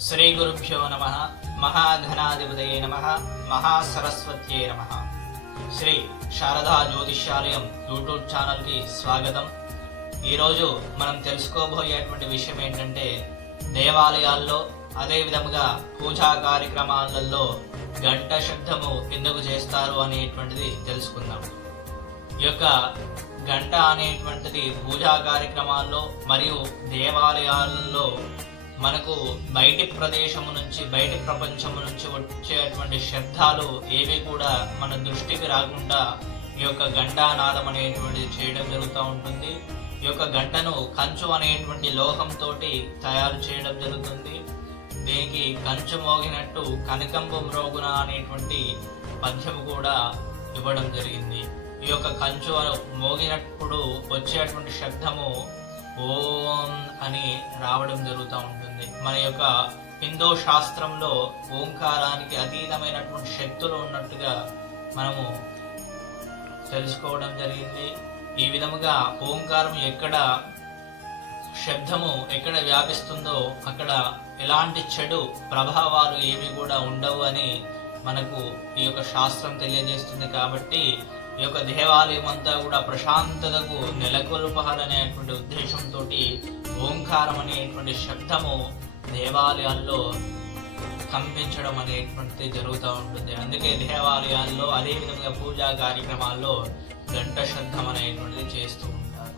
శ్రీ గురుభ్యో నమ మహాఘనాధిపతయే నమ మహాసరస్వత్యే నమ. శ్రీ శారదా జ్యోతిష్యాలయం యూట్యూబ్ ఛానల్కి స్వాగతం. ఈరోజు మనం తెలుసుకోబోయేటువంటి విషయం ఏంటంటే దేవాలయాల్లో అదేవిధంగా పూజా కార్యక్రమాలలో గంట శబ్దము ఎందుకు చేస్తారు అనేటువంటిది తెలుసుకుందాం. ఈ యొక్క గంట అనేటువంటిది పూజా కార్యక్రమాల్లో మరియు దేవాలయాల్లో మనకు బయటి ప్రదేశము నుంచి బయటి ప్రపంచము నుంచి వచ్చేటువంటి శబ్దాలు ఏవి కూడా మన దృష్టికి రాకుండా ఈ యొక్క ఘంటానాదం అనేటువంటిది చేయడం జరుగుతూ ఉంటుంది. ఈ యొక్క గంటను కంచు అనేటువంటి లోహంతో తయారు చేయడం జరుగుతుంది. దీనికి కంచు మోగినట్టు కనకంబు మ్రోగున అనేటువంటి పద్యము కూడా ఇవ్వడం జరిగింది. ఈ యొక్క కంచు మోగినప్పుడు వచ్చేటువంటి శబ్దము ఓం అని రావడం జరుగుతూ ఉంటుంది. మన యొక్క హిందూ శాస్త్రంలో ఓంకారానికి అతీతమైనటువంటి శక్తులు ఉన్నట్టుగా మనము తెలుసుకోవడం జరిగింది. ఈ విధముగా ఓంకారం ఎక్కడ శబ్దము ఎక్కడ వ్యాపిస్తుందో అక్కడ ఎలాంటి చెడు ప్రభావాలు ఏవి కూడా ఉండవు అని మనకు ఈ యొక్క శాస్త్రం తెలియజేస్తుంది. కాబట్టి ఈ యొక్క దేవాలయం అంతా కూడా ప్రశాంతతకు నెలకొల్పాలనేటువంటి ఉద్దేశంతో ఓంకారం అనేటువంటి శబ్దము దేవాలయాల్లో కంపించడం అనేటువంటిది జరుగుతూ ఉంటుంది. అందుకే దేవాలయాల్లో అదే విధంగా పూజా కార్యక్రమాల్లో గంట శబ్దం అనేటువంటిది చేస్తూ ఉంటారు.